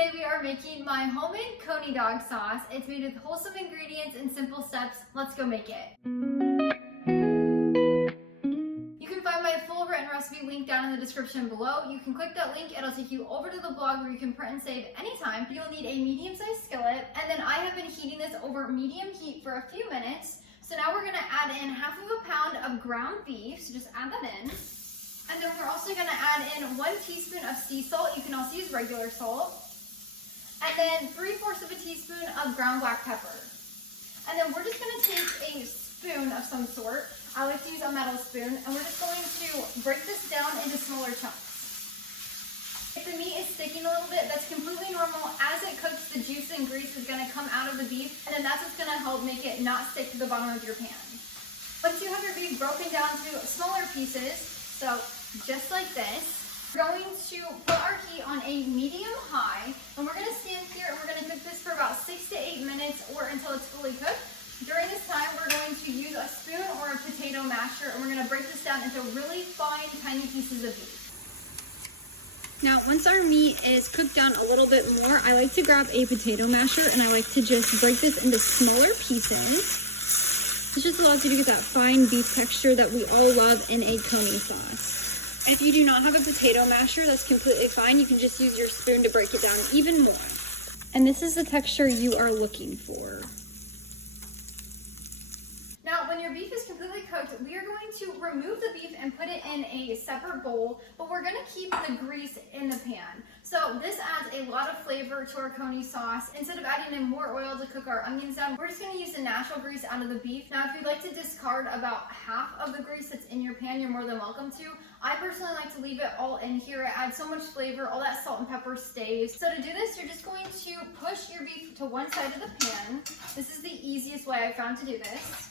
Today we are making my homemade Coney dog sauce. It's made with wholesome ingredients and simple steps. Let's go make it. You can find my full written recipe link down in the description below. You can click that link, it'll take you over to the blog where you can print and save anytime. You'll need a medium-sized skillet, and then I have been heating this over medium heat for a few minutes. So now we're gonna add in half of a pound of ground beef, so just add that in. And then we're also gonna add in 1 teaspoon of sea salt. You can also use regular salt. And then 3/4 of a teaspoon of ground black pepper. And then we're just gonna take a spoon of some sort. I like to use a metal spoon, and we're just going to break this down into smaller chunks. If the meat is sticking a little bit, that's completely normal. As it cooks, the juice and grease is gonna come out of the beef, and then that's what's gonna help make it not stick to the bottom of your pan. Once you have your beef broken down to smaller pieces, so just like this, we're going to put our heat on a medium-high, and we're gonna stand here and we're gonna cook this for about 6 to 8 minutes or until it's fully cooked. During this time, we're going to use a spoon or a potato masher, and we're gonna break this down into really fine, tiny pieces of beef. Now, once our meat is cooked down a little bit more, I like to grab a potato masher and I like to just break this into smaller pieces. This just allows you to get that fine beef texture that we all love in a Coney sauce. If you do not have a potato masher, that's completely fine. You can just use your spoon to break it down even more. And this is the texture you are looking for. Now, when your beef is completely cooked, we are going to remove the beef and put it in a separate bowl, but we're gonna keep the grease in the pan. So this adds a lot of flavor to our Coney sauce. Instead of adding in more oil to cook our onions down, we're just gonna use the natural grease out of the beef. Now, if you'd like to discard about half of the grease that's in your pan, you're more than welcome to. I personally like to leave it all in here. It adds so much flavor, all that salt and pepper stays. So to do this, you're just going to push your beef to one side of the pan. This is the easiest way I found to do this.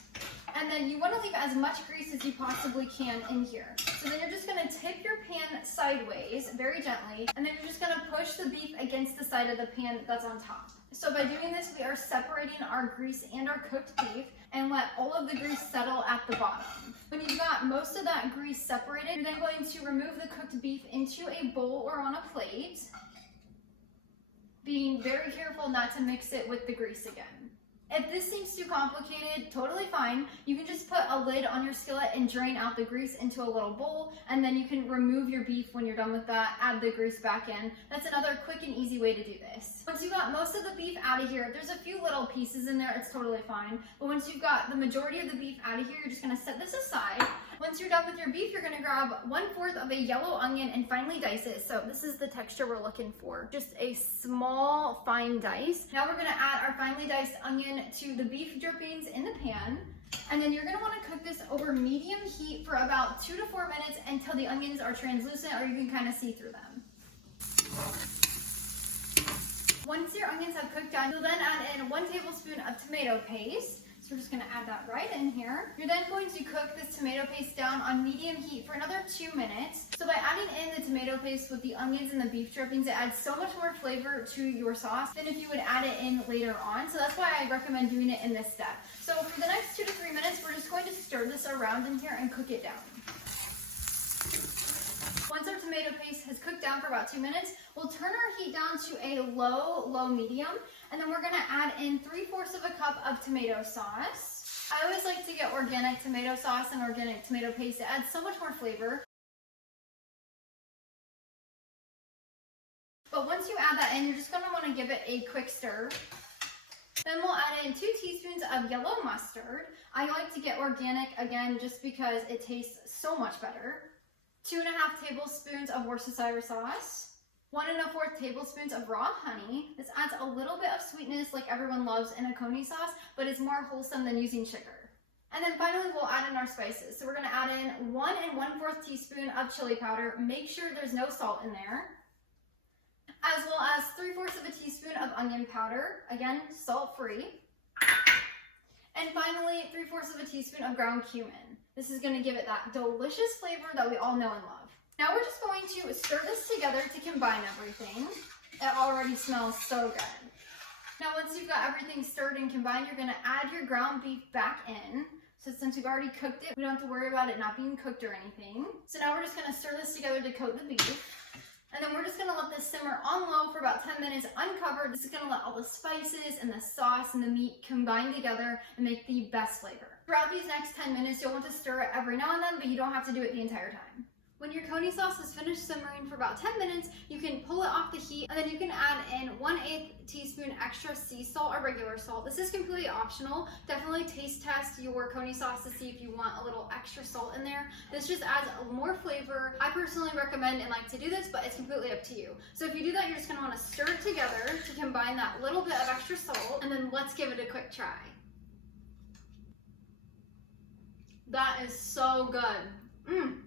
And then you want to leave as much grease as you possibly can in here. So then you're just going to tip your pan sideways, very gently, and then you're just going to push the beef against the side of the pan that's on top. So by doing this, we are separating our grease and our cooked beef, and let all of the grease settle at the bottom. When you've got most of that grease separated, you're then going to remove the cooked beef into a bowl or on a plate, being very careful not to mix it with the grease again. If this seems too complicated, totally fine. You can just put a lid on your skillet and drain out the grease into a little bowl, and then you can remove your beef when you're done with that, add the grease back in. That's another quick and easy way to do this. Once you've got most of the beef out of here, there's a few little pieces in there, it's totally fine. But once you've got the majority of the beef out of here, you're just gonna set this aside. Once you're done with your beef, you're gonna grab 1/4 of a yellow onion and finely dice it. So this is the texture we're looking for. Just a small, fine dice. Now we're gonna add our finely diced onion to the beef drippings in the pan. And then you're gonna wanna cook this over medium heat for about 2 to 4 minutes until the onions are translucent, or you can kind of see through them. Once your onions have cooked down, you'll then add in 1 tablespoon of tomato paste. So we're just gonna add that right in here. You're then going to cook this tomato paste down on medium heat for another 2 minutes. So by adding in the tomato paste with the onions and the beef drippings, it adds so much more flavor to your sauce than if you would add it in later on. So that's why I recommend doing it in this step. So for the next 2 to 3 minutes, we're just going to stir this around in here and cook it down. Once our tomato paste has cooked down for about 2 minutes, we'll turn our heat down to a low medium, and then we're gonna add in 3/4 of a cup of tomato sauce. I always like to get organic tomato sauce and organic tomato paste. It adds so much more flavor. But once you add that in, you're just gonna wanna give it a quick stir. Then we'll add in 2 teaspoons of yellow mustard. I like to get organic again just because it tastes so much better. 2½ tablespoons of Worcestershire sauce, 1¼ tablespoons of raw honey. This adds a little bit of sweetness like everyone loves in a Coney sauce, but it's more wholesome than using sugar. And then finally, we'll add in our spices. So we're gonna add in 1 1/4 teaspoon of chili powder. Make sure there's no salt in there. As well as 3/4 of a teaspoon of onion powder, again, salt-free. And finally, 3/4 of a teaspoon of ground cumin. This is gonna give it that delicious flavor that we all know and love. Now we're just going to stir this together to combine everything. It already smells so good. Now once you've got everything stirred and combined, you're gonna add your ground beef back in. So since we've already cooked it, we don't have to worry about it not being cooked or anything. So now we're just gonna stir this together to coat the beef. And then we're just gonna let this simmer on low for about 10 minutes uncovered. This is gonna let all the spices and the sauce and the meat combine together and make the best flavor. Throughout these next 10 minutes, you'll want to stir it every now and then, but you don't have to do it the entire time. When your Coney sauce is finished simmering for about 10 minutes, you can pull it off the heat, and then you can add in 1/8 teaspoon extra sea salt or regular salt. This is completely optional. Definitely taste test your Coney sauce to see if you want a little extra salt in there. This just adds more flavor. I personally recommend and like to do this, but it's completely up to you. So if you do that, you're just gonna wanna stir it together to combine that little bit of extra salt, and then let's give it a quick try. That is so good.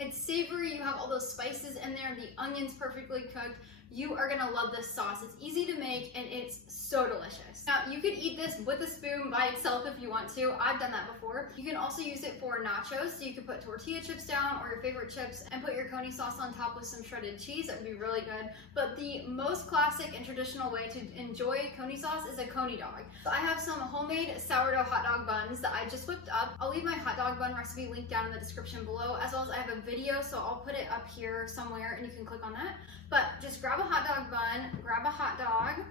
It's savory, you have all those spices in there, the onion's perfectly cooked. You are gonna love this sauce. It's easy to make and it's so delicious. Now, you could eat this with a spoon by itself if you want to. I've done that before. You can also use it for nachos, so you can put tortilla chips down or your favorite chips and put your Coney sauce on top with some shredded cheese. That would be really good. But the most classic and traditional way to enjoy Coney sauce is a Coney dog. So I have some homemade sourdough hot dog buns that I just whipped up. I'll leave my hot dog bun recipe linked down in the description below, as well as I have a video, so I'll put it up here somewhere and you can click on that. But just grab a hot dog bun, grab a hot dog,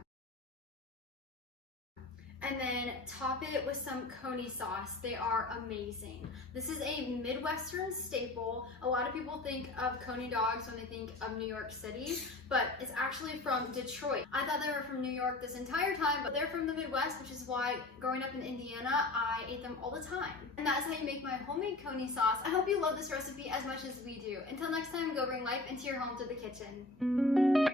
and then top it with some Coney sauce. They are amazing. This is a Midwestern staple. A lot of people think of Coney dogs when they think of New York City, but it's actually from Detroit. I thought they were from New York this entire time, but they're from the Midwest, which is why growing up in Indiana, I ate them all the time. And that's how you make my homemade Coney sauce. I hope you love this recipe as much as we do. Until next time, go bring life into your home to the kitchen.